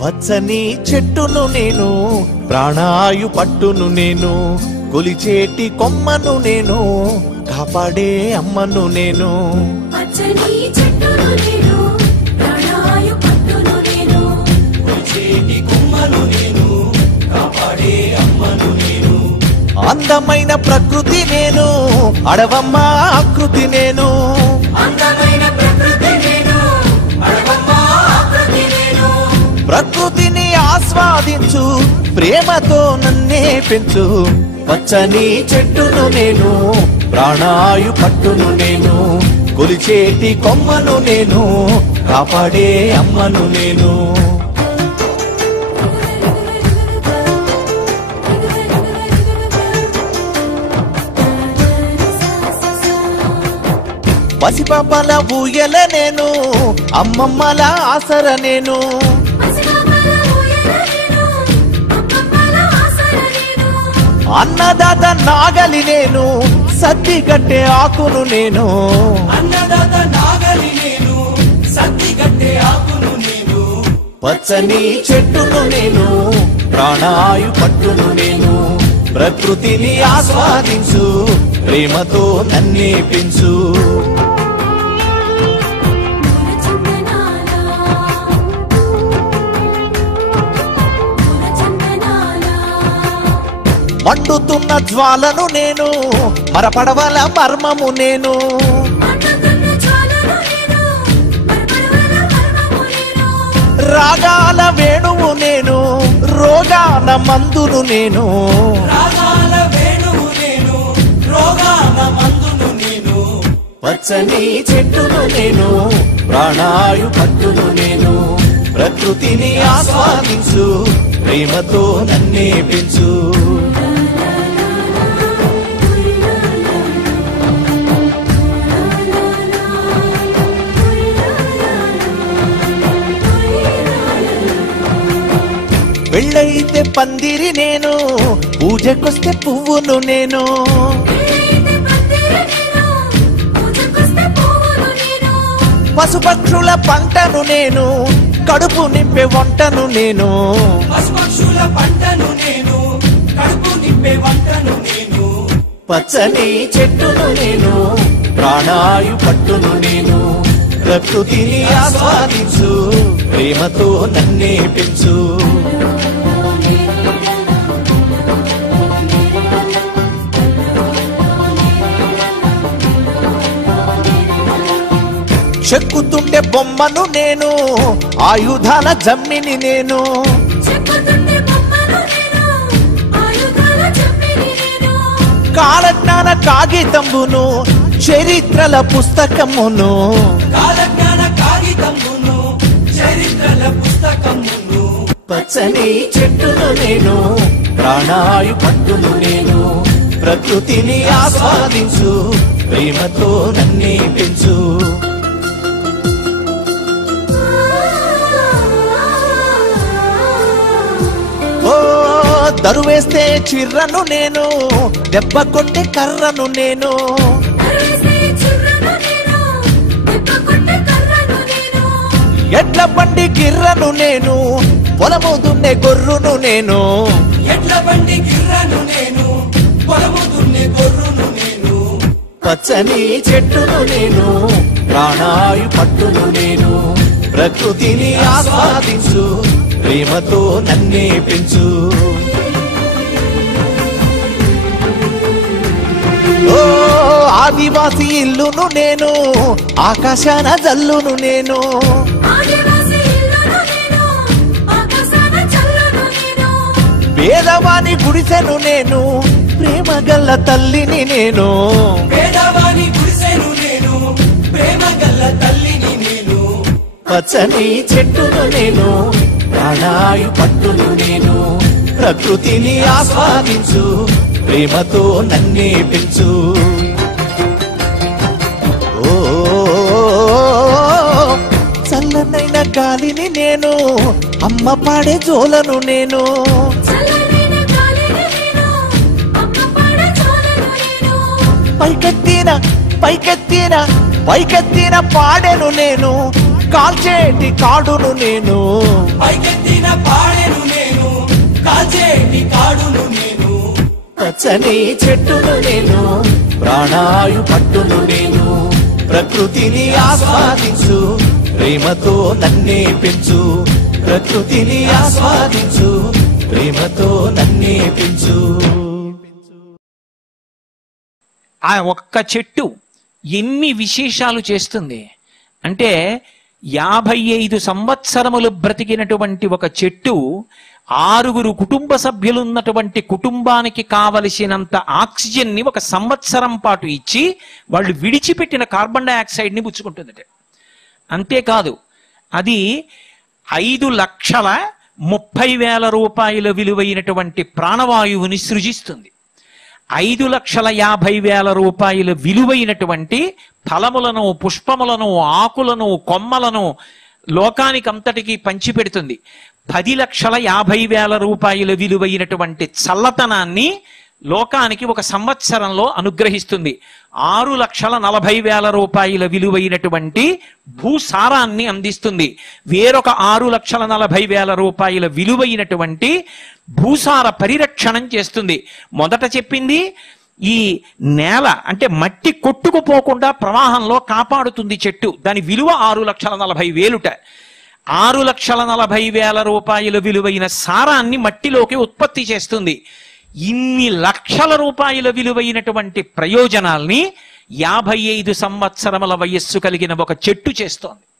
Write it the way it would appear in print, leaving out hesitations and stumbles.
పచ్చని చెట్టును నేను, ప్రాణాయు పట్టును నేను, కొలిచేటి కొమ్మను నేను, కాపాడే అమ్మను నేను. పచ్చని చెట్టును నేను, ప్రాణాయు పట్టును నేను, కొలిచేటి కొమ్మను నేను, కాపాడే అమ్మను నేను. అందమైన ప్రకృతి నేను, అడవమ్మ ఆకృతి నేను. అందమైన ప్రకృతి నేను, అడవమ్మ ఆకృతి నేను. ప్రకృతిని ఆస్వాదించు, ప్రేమతో నన్నే పెంచు. పచ్చని చెట్టును నేను, ప్రాణాయు పట్టును నేను, కొలిచేటి కొమ్మను నేను, కాపాడే అమ్మను నేను. పసిపాపల ఊయల నేను, అమ్మమ్మల ఆసర నేను. అన్నదాత నాగలి నేను, సద్ది కట్టే ఆకును నేను. అన్నదాత నాగలి నేను, సద్ది కట్టే ఆకును నేను. పచ్చని చెట్టును నేను, ప్రాణాయు పట్టును నేను, ప్రకృతిని ఆస్వాదించు, ప్రేమతో నన్నే పెంచు. మండుతున్న జ్వాలను నేను, మరపడవల మర్మము నేను. రాగాల వేణువు నేను, రోగాల మందును నేను. రాగాల వేణువు నేను, రోగాల మందును నేను. పచ్చని చెట్టును నేను, ప్రాణాయు పట్టును నేను, ప్రకృతిని ఆస్వాదించు, ప్రేమతో నన్నే పెంచు. పెళ్ళైతే పందిరి నేను, పూజకొస్తే పువ్వును నేను. పశుపక్షుల పంటను నేను, కడుపు నింపే వంటను నేను. పశుపక్షుల పంటను నేను, కడుపు నింపే వంటను నేను. పచ్చని చెట్టును నేను, ప్రాణాయు పట్టును నేను, ప్రకృతిని ఆస్వాదించు, ప్రేమతో నన్నే పెంచు. చెక్కుతుంటే బొమ్మను నేను, ఆయుధాల జమ్మిని నేను. కాలజ్ఞాన కాగితంబును, చరిత్రల పుస్తకమును. కాలజ్ఞాన కాగితమును, చరిత్రల పుస్తకమును. పచ్చని చెట్టును నేను, ప్రాణాయు పట్టును నేను, ప్రకృతిని ఆస్వాదించు, ప్రేమతో నన్నే పెంచు. ఓ దరువేస్తే చిర్రను నేను, దెబ్బ కొట్టే కర్రను నేను. ఎడ్ల బండి గిర్రను నేను, పొలము దున్నే గొర్రును నేను. ఎడ్ల బండి గిర్రను నేను, పొలము దున్నే గొర్రును నేను. పచ్చని చెట్టును నేను, ప్రాణాయు పట్టును నేను, ప్రకృతిని ఆస్వాదించు, ప్రేమతో నన్నే పెంచు. ఓ ఆదివాసి ఇల్లును నేను, ఆకాశాన జల్లును నేను. పేదవాని గుడిసెను నేను, ప్రేమ గల్ల తల్లిని నేను. పేదవాని గుడిసెను నేను, ప్రేమ గల్ల తల్లిని నేను. పచ్చని చెట్టును నేను, ప్రాణాయు పట్టును నేను, ప్రకృతిని ఆస్వాదించు, ప్రేమతో నన్నే పెంచు. ఓ చల్లనైన గాలిని నేను, అమ్మ పాడే జోలను నేను. పైకెత్తిన పైకెత్తిన పైకెత్తిన పాడెను నేను, కాల్చేటి కాడును నేను, పైకెత్తిన పాడెను నేను, కాల్చేటి కాడును నేను. పచ్చని చెట్టును నేను, ప్రాణాయు పట్టును నేను. ప్రకృతిని ఆస్వాదించు, ప్రేమతో నన్నే పెంచు. ప్రకృతిని ఆస్వాదించు, ప్రేమతో నన్నే పెంచు. ఆ ఒక్క చెట్టు ఎన్ని విశేషాలు చేస్తుంది అంటే 55 సంవత్సరములు బ్రతికినటువంటి ఒక చెట్టు 6 కుటుంబ సభ్యులున్నటువంటి కుటుంబానికి కావలసినంత ఆక్సిజన్ని 1 సంవత్సరం పాటు ఇచ్చి వాళ్ళు విడిచిపెట్టిన కార్బన్ డైఆక్సైడ్ని పుచ్చుకుంటుంది. అంతేకాదు అది 5,30,000 రూపాయల విలువైనటువంటి ప్రాణవాయువుని సృజిస్తుంది. 5,50,000 రూపాయల విలువైనటువంటి ఫలములను, పుష్పములను, ఆకులను, కొమ్మలను లోకానికంతటికీ పంచిపెడుతుంది. 10,50,000 రూపాయల విలువైనటువంటి చల్లతనాన్ని లోకానికి 1 సంవత్సరంలో అనుగ్రహిస్తుంది. 6,40,000 రూపాయల విలువైనటువంటి భూసారాన్ని అందిస్తుంది. వేరొక 6,40,000 రూపాయల విలువైనటువంటి భూసార పరిరక్షణం చేస్తుంది. మొదట చెప్పింది ఈ నేల అంటే మట్టి కొట్టుకుపోకుండా ప్రవాహంలో కాపాడుతుంది చెట్టు. దాని విలువ 6,40,000. 6,40,000 రూపాయల విలువైన సారాన్ని మట్టిలోకి ఉత్పత్తి చేస్తుంది. ఇన్ని లక్షల రూపాయల విలువైనటువంటి ప్రయోజనాల్ని 55 సంవత్సరముల వయస్సు కలిగిన ఒక చెట్టు చేస్తోంది.